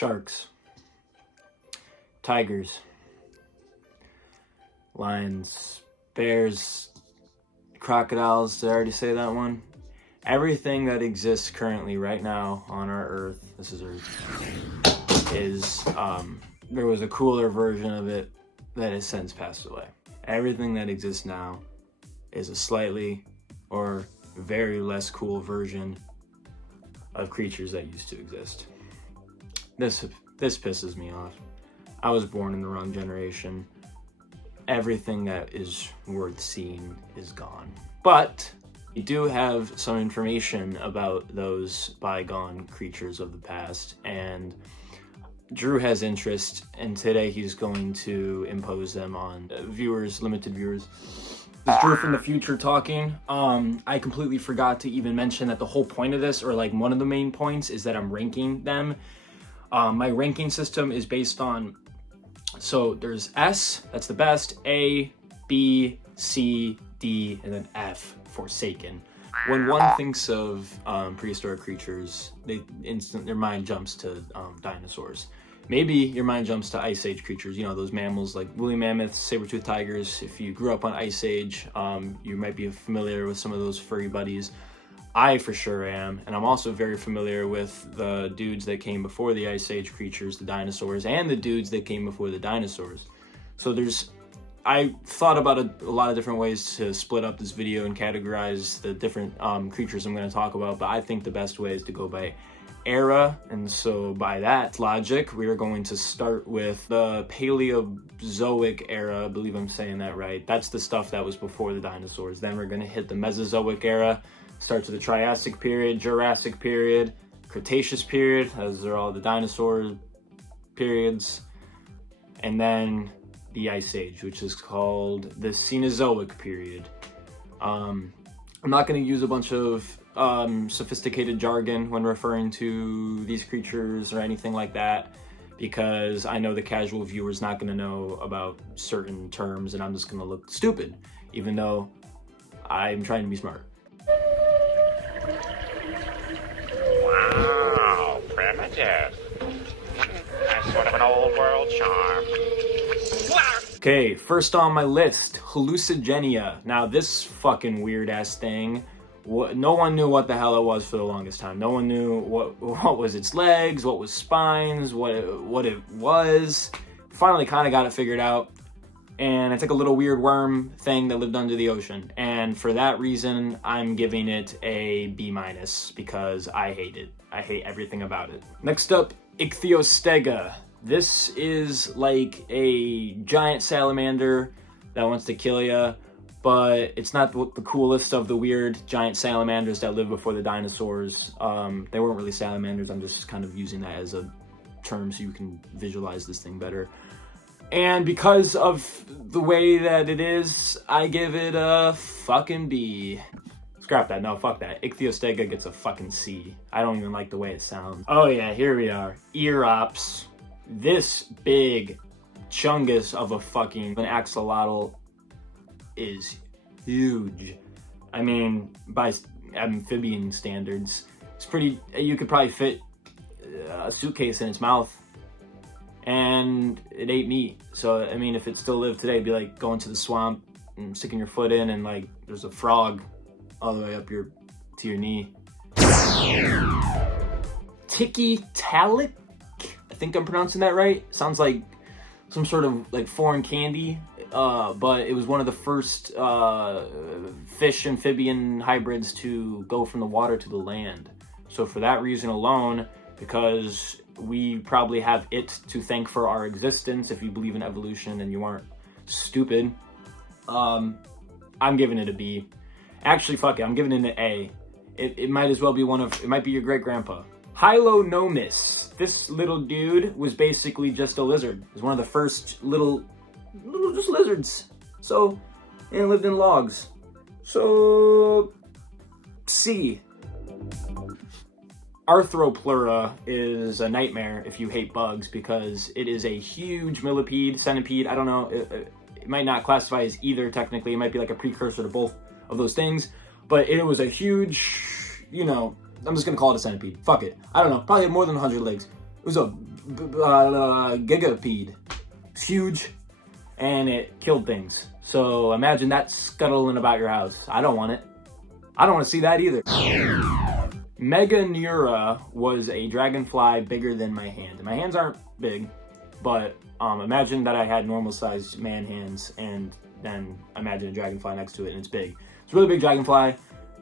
Sharks, tigers, lions, bears, crocodiles. Did I already say that one? Everything that exists currently right now on our Earth, this is Earth, is, there was a cooler version of it that has since passed away. Everything that exists now is a slightly or very less cool version of creatures that used to exist. This pisses me off. I was born in the wrong generation. Everything that is worth seeing is gone. But we do have some information about those bygone creatures of the past, and Drew has interest, and today he's going to impose them on viewers, limited viewers. This is Drew from the future talking. I completely forgot to even mention that the whole point of this, or like one of the main points, is that I'm ranking them. My ranking system is based on, so there's S, that's the best, A, B, C, D, and then F, Forsaken. When one thinks of prehistoric creatures, their mind jumps to dinosaurs. Maybe your mind jumps to Ice Age creatures, you know, those mammals like woolly mammoths, saber-toothed tigers. If you grew up on Ice Age, you might be familiar with some of those furry buddies. I for sure am, and I'm also very familiar with the dudes that came before the Ice Age creatures, the dinosaurs, and the dudes that came before the dinosaurs. So I thought about a lot of different ways to split up this video and categorize the different creatures I'm going to talk about, but I think the best way is to go by era, and so by that logic, we are going to start with the Paleozoic Era. I believe I'm saying that right. That's the stuff that was before the dinosaurs. Then we're going to hit the Mesozoic Era, starts with the Triassic period, Jurassic period, Cretaceous period, those are all the dinosaur periods, and then the Ice Age, which is called the Cenozoic period. I'm not going to use a bunch of sophisticated jargon when referring to these creatures or anything like that, because I know the casual viewer is not going to know about certain terms, and I'm just going to look stupid, even though I'm trying to be smart. Wow, primitive. That's sort of an old world charm. Okay, first on my list, hallucinogenia. Now this fucking weird ass thing, no one knew what the hell it was for the longest time. No one knew what was its legs, what was spines, what it was. Finally kind of got it figured out. And it's like a little weird worm thing that lived under the ocean. And for that reason, I'm giving it a B-, because I hate it. I hate everything about it. Next up, Ichthyostega. This is like a giant salamander that wants to kill you, but it's not the coolest of the weird giant salamanders that lived before the dinosaurs. They weren't really salamanders. I'm just kind of using that as a term so you can visualize this thing better. And because of the way that it is, I give it a fucking B. Scrap that. No, fuck that. Ichthyostega gets a fucking C. I don't even like the way it sounds. Oh yeah, here we are. Erops. This big chungus of a fucking axolotl is huge. I mean, by amphibian standards, it's pretty, you could probably fit a suitcase in its mouth, and it ate meat. So, I mean, if it still lived today, it'd be like going to the swamp and sticking your foot in, and like, there's a frog all the way up to your knee. Tiktaalik? I think I'm pronouncing that right. Sounds like some sort of like foreign candy, but it was one of the first fish amphibian hybrids to go from the water to the land. So for that reason alone, because we probably have it to thank for our existence, if you believe in evolution and you aren't stupid, I'm giving it a B. Actually, fuck it, I'm giving it an A. It might as well be it might be your great-grandpa. Hylonomus. This little dude was basically just a lizard. It was one of the first little just lizards. So, and lived in logs. So, C. Arthropleura is a nightmare if you hate bugs, because it is a huge millipede, centipede. I don't know, it might not classify as either technically. It might be like a precursor to both of those things. But it was a huge, you know, I'm just gonna call it a centipede. Fuck it. I don't know. Probably had more than 100 legs. It was a gigapede. It's huge, and it killed things. So imagine that scuttling about your house. I don't want it. I don't want to see that either. Meganeura was a dragonfly bigger than my hand. And my hands aren't big, but imagine that I had normal-sized man hands, and then imagine a dragonfly next to it, and it's big. It's a really big dragonfly,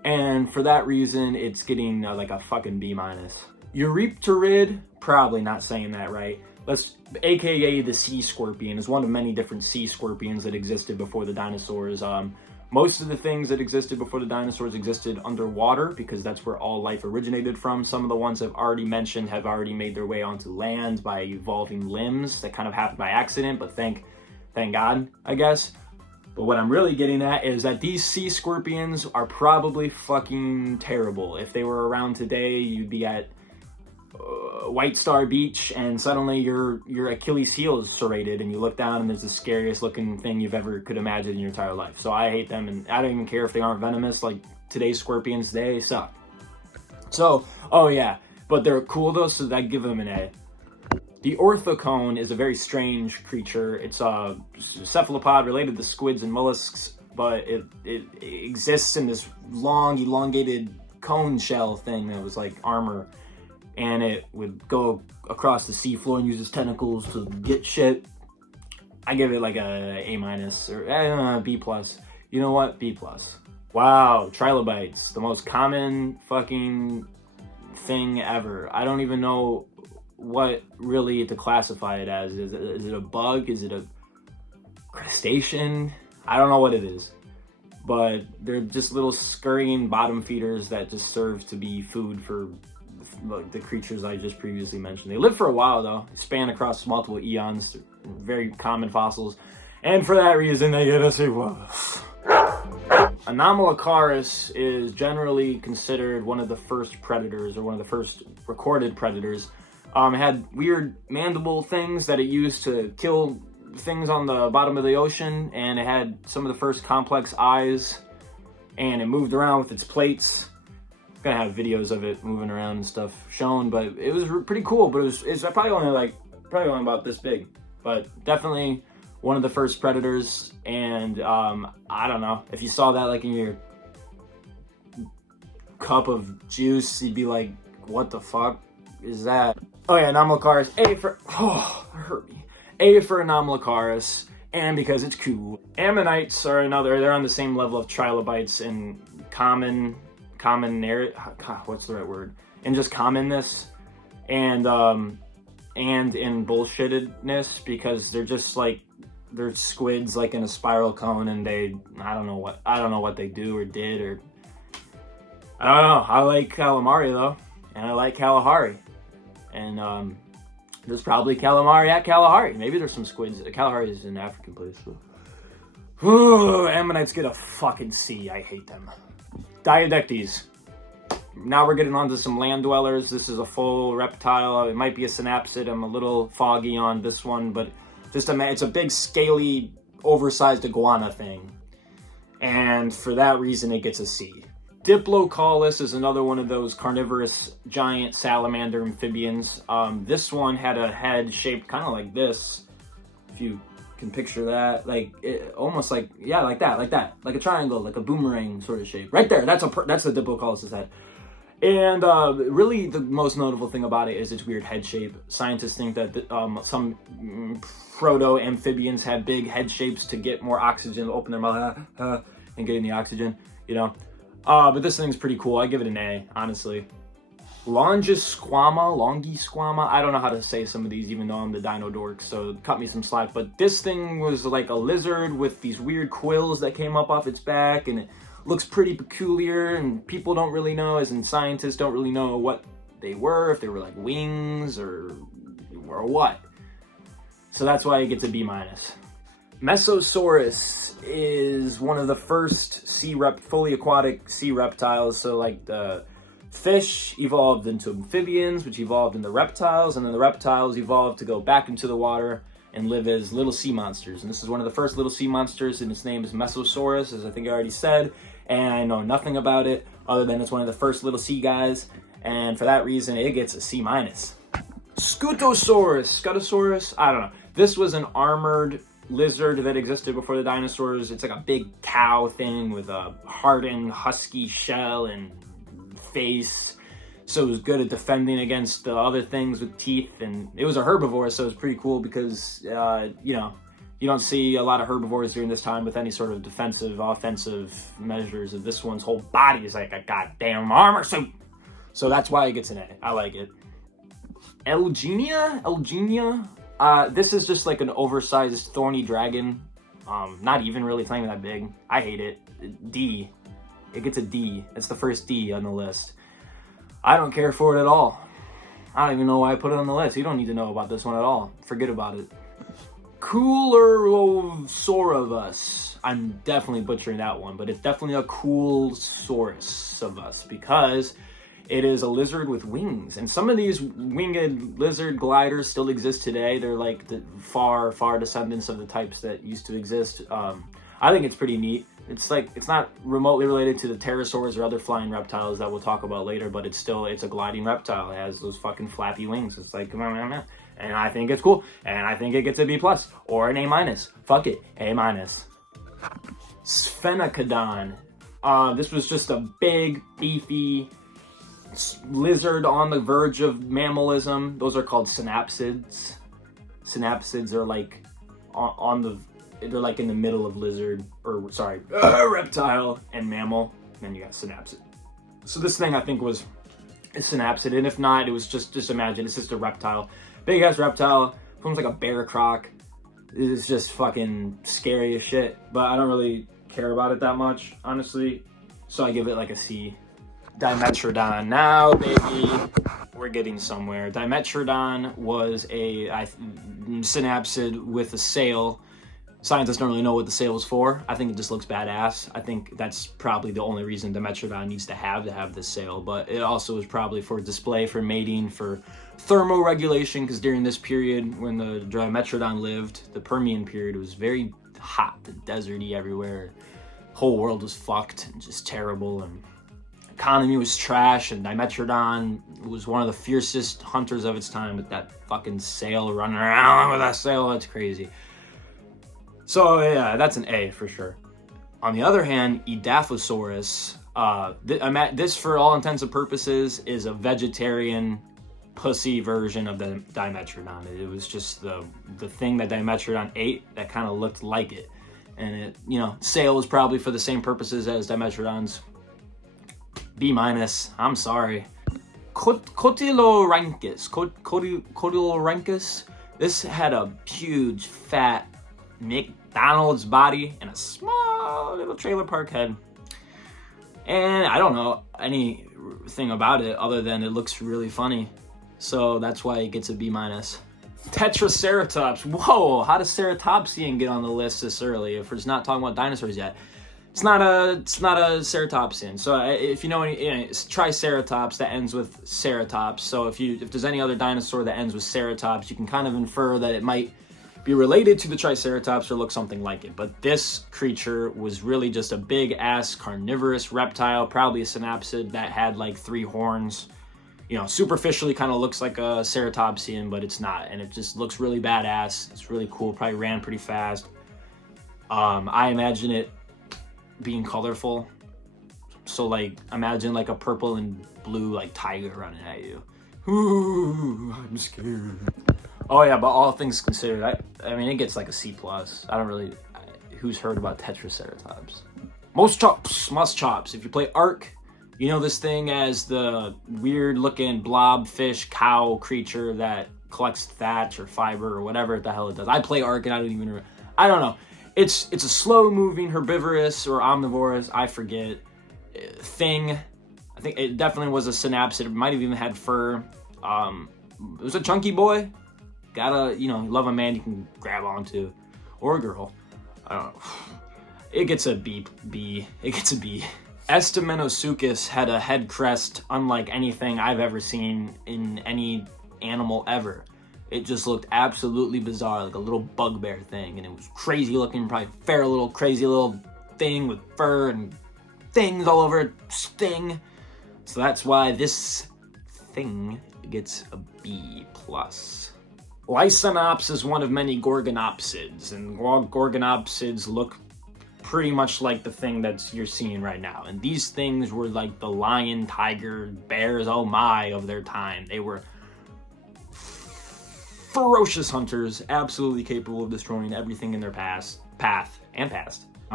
and for that reason, it's getting like a fucking B-. Eurypterid, probably not saying that right. AKA the sea scorpion, is one of many different sea scorpions that existed before the dinosaurs. Most of the things that existed before the dinosaurs existed underwater because that's where all life originated from. Some of the ones I've already mentioned have already made their way onto land by evolving limbs. That kind of happened by accident, but thank God, I guess. But what I'm really getting at is that these sea scorpions are probably fucking terrible. If they were around today, you'd be at White Star Beach and suddenly your Achilles heel is serrated and you look down and there's the scariest looking thing you've ever could imagine in your entire life. So I hate them, and I don't even care if they aren't venomous. Like today's scorpions, they suck. So, oh yeah, but they're cool though, so I give them an A. The orthocone is a very strange creature. It's a cephalopod related to squids and mollusks, but it exists in this long elongated cone shell thing that was like armor. And it would go across the seafloor and use its tentacles to get shit. I give it like a A- or B+. You know what? B+. Wow, trilobites, the most common fucking thing ever. I don't even know what really to classify it as. Is it a bug? Is it a crustacean? I don't know what it is. But they're just little scurrying bottom feeders that just serve to be food for the creatures I just previously mentioned. They live for a while though, span across multiple eons, very common fossils, and for that reason they get a C+. Anomalocaris is generally considered one of the first predators, or one of the first recorded predators. It had weird mandible things that it used to kill things on the bottom of the ocean, and it had some of the first complex eyes, and it moved around with its plates. Gonna have videos of it moving around and stuff shown, but it was pretty cool. But it's probably only about this big, but definitely one of the first predators. And I don't know, if you saw that like in your cup of juice, you'd be like, what the fuck is that? Oh yeah, Anomalocaris. A for hurt me. A for Anomalocaris, and because it's cool. Ammonites are another. They're on the same level of trilobites and what's the right word? And just commonness and in bullshittedness, because they're just like, they're squids like in a spiral cone, and I don't know what they do or did, or I don't know. I like calamari though, and I like Kalahari, and there's probably calamari at Kalahari. Maybe there's some squids. Kalahari is an African place. So. Ammonites get a fucking C. I hate them. Diadectes. Now we're getting on to some land dwellers. This is a full reptile. It might be a synapsid. I'm a little foggy on this one, but it's a big, scaly, oversized iguana thing. And for that reason, it gets a C. Diplocaulus is another one of those carnivorous giant salamander amphibians. This one had a head shaped kind of like this. If you can picture that, almost like that, like a triangle, like a boomerang sort of shape. Right there, that's the Diplocaulus' head. And really, the most notable thing about it is its weird head shape. Scientists think that some proto-amphibians had big head shapes to get more oxygen, open their mouth and get in the oxygen, you know. But this thing's pretty cool. I give it an A, honestly. Longisquama, I don't know how to say some of these, even though I'm the Dino Dork, so cut me some slack. But this thing was like a lizard with these weird quills that came up off its back, and it looks pretty peculiar, and people don't really know, as in scientists don't really know what they were, if they were like wings or what. So that's why it gets a B-. Mesosaurus is one of the first fully aquatic sea reptiles. So like the fish evolved into amphibians, which evolved into reptiles, and then the reptiles evolved to go back into the water and live as little sea monsters. And this is one of the first little sea monsters, and its name is Mesosaurus, as I think I already said, and I know nothing about it other than it's one of the first little sea guys, and for that reason it gets a C-. Scutosaurus, I don't know. This was an armored lizard that existed before the dinosaurs. It's like a big cow thing with a hardened husky shell and face. So it was good at defending against the other things with teeth, and it was a herbivore, so it was pretty cool because, you know, you don't see a lot of herbivores during this time with any sort of defensive, offensive measures. And this one's whole body is like a goddamn armor suit. So that's why it gets an A. I like it. Elgenia? This is just like an oversized thorny dragon. Not even really, it's not even that big. I hate it. D. It gets a D. It's the first D on the list. I don't care for it at all. I don't even know why I put it on the list. You don't need to know about this one at all. Forget about it. Coolorosaurus. I'm definitely butchering that one, but it's definitely a Coolsaurus because it is a lizard with wings. And some of these winged lizard gliders still exist today. They're like the far descendants of the types that used to exist. I think it's pretty neat. It's like, it's not remotely related to the pterosaurs or other flying reptiles that we'll talk about later, but it's a gliding reptile. It has those fucking flappy wings. It's like, and I think it's cool. And I think it gets a B+ or an A-. Fuck it, A-. Sphenacodon. This was just a big, beefy lizard on the verge of mammalism. Those are called synapsids. Synapsids are like they're like in the middle of lizard, reptile and mammal. And then you got synapsid. So this thing I think was a synapsid, and if not, it was just imagine it's just a reptile. Big ass reptile, almost like a bear croc. It is just fucking scary as shit, but I don't really care about it that much, honestly. So I give it like a C. Dimetrodon. Now, baby, we're getting somewhere. Dimetrodon was a synapsid with a sail. Scientists don't really know what the sail was for. I think it just looks badass. I think that's probably the only reason Dimetrodon needs to have this sail, but it also is probably for display, for mating, for thermoregulation, because during this period when the Dimetrodon lived, the Permian period, was very hot and deserty everywhere. Whole world was fucked and just terrible, and economy was trash, and Dimetrodon was one of the fiercest hunters of its time with that fucking sail, running around with that sail. That's crazy. So yeah, that's an A for sure. On the other hand, Edaphosaurus, this for all intents and purposes is a vegetarian pussy version of the Dimetrodon. It was just the thing that Dimetrodon ate that kind of looked like it. And it, you know, sail was probably for the same purposes as Dimetrodon's. B-. I'm sorry. Cotylorhynchus. This had a huge, fat McDonald's body and a small little trailer park head. And I don't know anything about it other than it looks really funny. So that's why it gets a B-. Tetraceratops. Whoa, how does ceratopsian get on the list this early if we're not talking about dinosaurs yet? It's not a ceratopsian. So if you know it's Triceratops that ends with ceratops. So if there's any other dinosaur that ends with ceratops, you can kind of infer that it might be related to the Triceratops or look something like it. But this creature was really just a big ass carnivorous reptile, probably a synapsid that had like 3 horns. You know, superficially kind of looks like a ceratopsian, but it's not, and it just looks really badass. It's really cool. Probably ran pretty fast. I imagine it being colorful, so like imagine like a purple and blue like tiger running at you. Ooh, I'm scared. Oh yeah, but all things considered, I mean it gets like a C+. I don't really. Who's heard about Tetraceratops? Most chops. If you play Ark, you know this thing as the weird looking blob fish cow creature that collects thatch or fiber or whatever the hell it does. I play Ark and I don't know. It's a slow moving herbivorous or omnivorous, I forget, thing. I think it definitely was a synapsid. It might have even had fur. It was a chunky boy. Gotta, love a man you can grab onto. Or a girl. I don't know. It gets a B. It gets a B. Estimenosuchus had a head crest unlike anything I've ever seen in any animal ever. It just looked absolutely bizarre, like a little bugbear thing, and it was crazy looking, probably fair little crazy little thing with fur and things all over it, sting. So that's why this thing It gets a B+. Lyconops is one of many gorgonopsids, and gorgonopsids look pretty much like the thing you're seeing right now. And these things were like the lion, tiger, bears, oh my, of their time. They were ferocious hunters, absolutely capable of destroying everything in their path.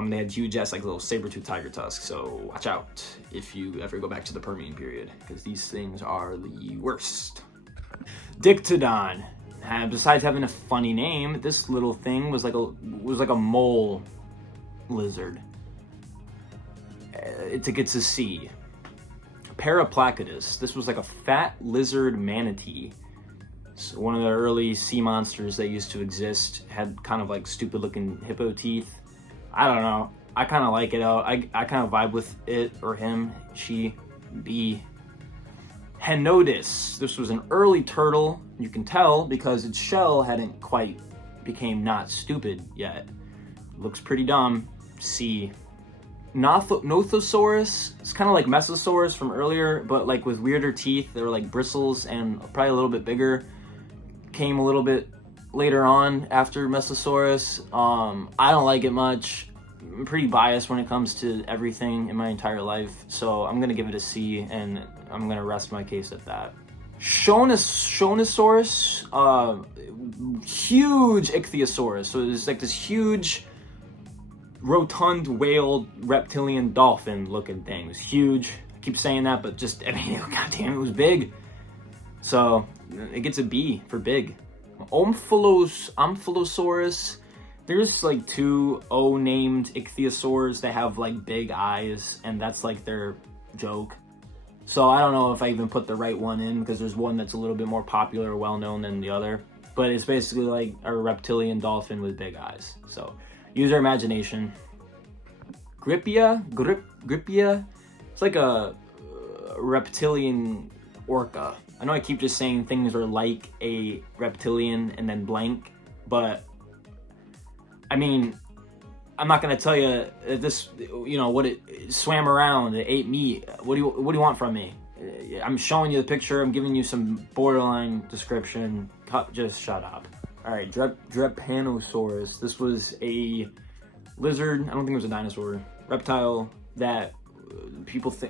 They had huge ass like little saber-toothed tiger tusks, so watch out if you ever go back to the Permian period, because these things are the worst. Dictodon. Besides having a funny name, this little thing was like a mole lizard. It gets a C. Paraplacidus. This was like a fat lizard manatee. So one of the early sea monsters that used to exist. Had kind of like stupid looking hippo teeth. I don't know. I kind of like it out. I kind of vibe with it or him. She. B. Henodus. This was an early turtle. You can tell because its shell hadn't quite became not stupid yet. Looks pretty dumb. C. Nothosaurus. It's kind of like Mesosaurus from earlier, but like with weirder teeth. They were like bristles and probably a little bit bigger. Came a little bit later on after Mesosaurus. I don't like it much. I'm pretty biased when it comes to everything in my entire life, so I'm gonna give it a C, and I'm gonna rest my case at that. Shonosaurus, huge ichthyosaurus. So there's like this huge, rotund whale reptilian dolphin looking thing. It was huge. I keep saying that, but just, I mean, goddamn, it was big. So it gets a B for big. Omphallosaurus. There's like 2 O-named ichthyosaurs that have like big eyes, and that's like their joke. So I don't know if I even put the right one in, because there's one that's a little bit more popular or well-known than the other. But it's basically like a reptilian dolphin with big eyes. So use your imagination. Gripia? It's like a reptilian orca. I know I keep just saying things are like a reptilian and then blank, but I mean, I'm not gonna tell you this, you know, what it swam around, it ate meat. What do you want from me? I'm showing you the picture. I'm giving you some borderline description. Just shut up. All right, Drepanosaurus. This was a lizard. I don't think it was a dinosaur. Reptile that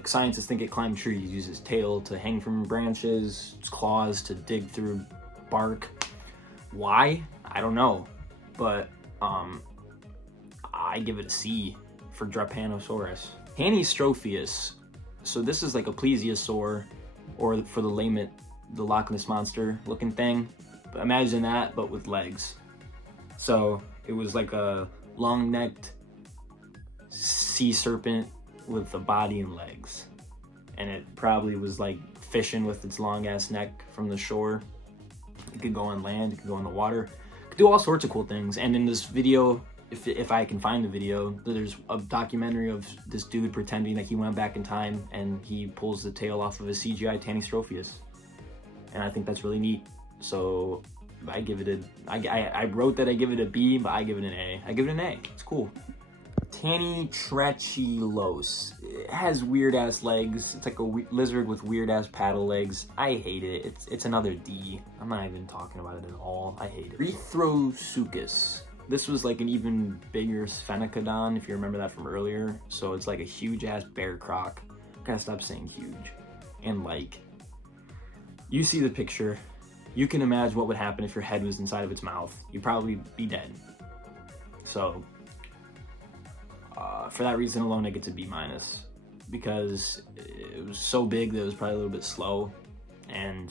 scientists think it climbed trees. Uses its tail to hang from branches. Its claws to dig through bark. Why? I don't know, but I give it a C for Drepanosaurus. Tanystropheus. So this is like a plesiosaur, or for the layman, the Loch Ness Monster looking thing. But imagine that, but with legs. So it was like a long-necked sea serpent with a body and legs. And it probably was like fishing with its long-ass neck from the shore. It could go on land, it could go in the water. It could do all sorts of cool things. And in this video, if I can find the video, there's a documentary of this dude pretending that he went back in time and he pulls the tail off of a CGI Tanystropheus. And I think that's really neat. So I give it I wrote that I give it a B, but I give it an A. I give it an A. It's cool. Tanitrachilos. It has weird ass legs. It's like a lizard with weird ass paddle legs. I hate it. It's another D. I'm not even talking about it at all. I hate it. Erythrosuchus. This was like an even bigger Sphenacodon, if you remember that from earlier. So it's like a huge ass bear croc. Gotta stop saying huge. And like, you see the picture. You can imagine what would happen if your head was inside of its mouth. You'd probably be dead. So for that reason alone, I get to B-, because it was so big that it was probably a little bit slow, and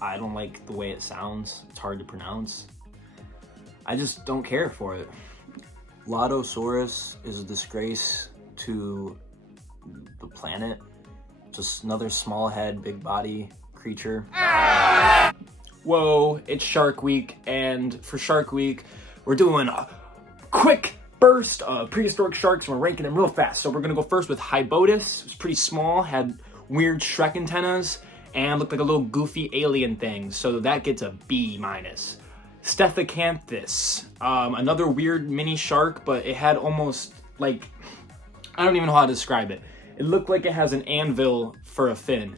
I don't like the way it sounds. It's hard to pronounce. I just don't care for it. Lodosaurus is a disgrace to the planet. Just another small head, big body creature. Whoa, it's Shark Week, and for Shark Week, we're doing a quick burst of prehistoric sharks, and we're ranking them real fast. So we're gonna go first with Hybotus. It was pretty small, had weird Shrek antennas, and looked like a little goofy alien thing. So that gets a B-. Stethocanthus, another weird mini shark, but it had almost like, I don't even know how to describe it. It looked like it has an anvil for a fin.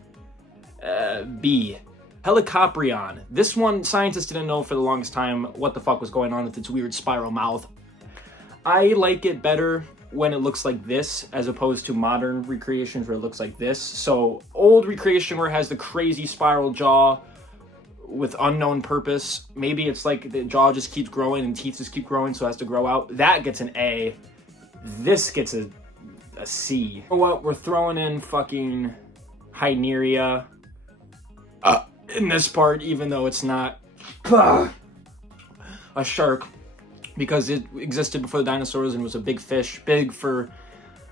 B. Helicoprion. This one, scientists didn't know for the longest time what the fuck was going on with its weird spiral mouth. I like it better when it looks like this as opposed to modern recreations where it looks like this. So old recreation where it has the crazy spiral jaw with unknown purpose. Maybe it's like the jaw just keeps growing and teeth just keep growing, so it has to grow out. That gets an A. This gets a C. You know what? We're throwing in fucking Hyneria in this part, even though it's not a shark, because it existed before the dinosaurs and was a big fish, big for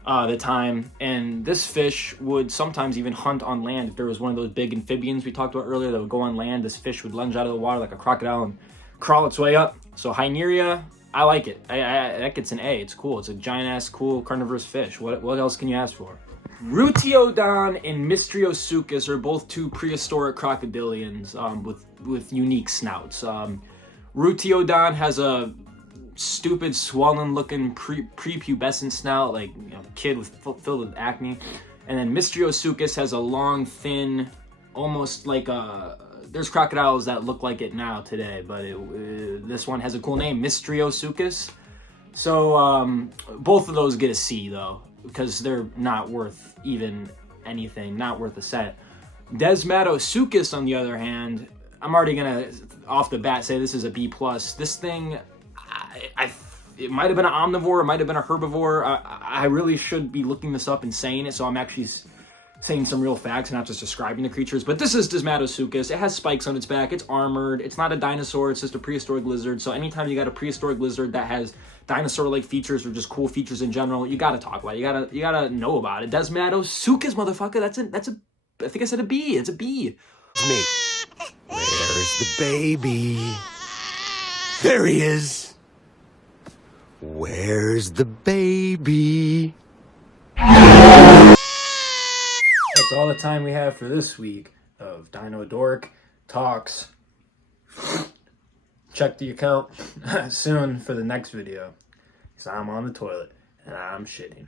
the time. And this fish would sometimes even hunt on land. If there was one of those big amphibians we talked about earlier that would go on land, this fish would lunge out of the water like a crocodile and crawl its way up. So Hyneria, I like it. That gets an A. It's cool. It's a giant ass cool carnivorous fish. What else can you ask for? Rutiodon and Mystriosuchus are both two prehistoric crocodilians with unique snouts. Rutiodon has a stupid swollen looking prepubescent snout, like, you know, kid filled with acne. And then Mystriosuchus has a long, thin, almost like there's crocodiles that look like it now today, but this one has a cool name, Mystriosuchus. So both of those get a C though, because they're not worth even anything, not worth a set. Desmatosuchus, on the other hand, I'm already gonna off the bat say this is a B+. This thing, it might have been an omnivore, it might have been a herbivore. I really should be looking this up and saying it, so I'm actually saying some real facts and not just describing the creatures. But this is Desmatosuchus. It has spikes on its back. It's armored. It's not a dinosaur. It's just a prehistoric lizard. So anytime you got a prehistoric lizard that has dinosaur-like features or just cool features in general, you gotta talk about it. You gotta know about it. Desmatosuchus, motherfucker. That's a. I think I said a B. It's a B. Me. Where's the baby? There he is. Where's the baby? That's all the time we have for this week of Dino Dork Talks. Check the account soon for the next video, because I'm on the toilet and I'm shitting.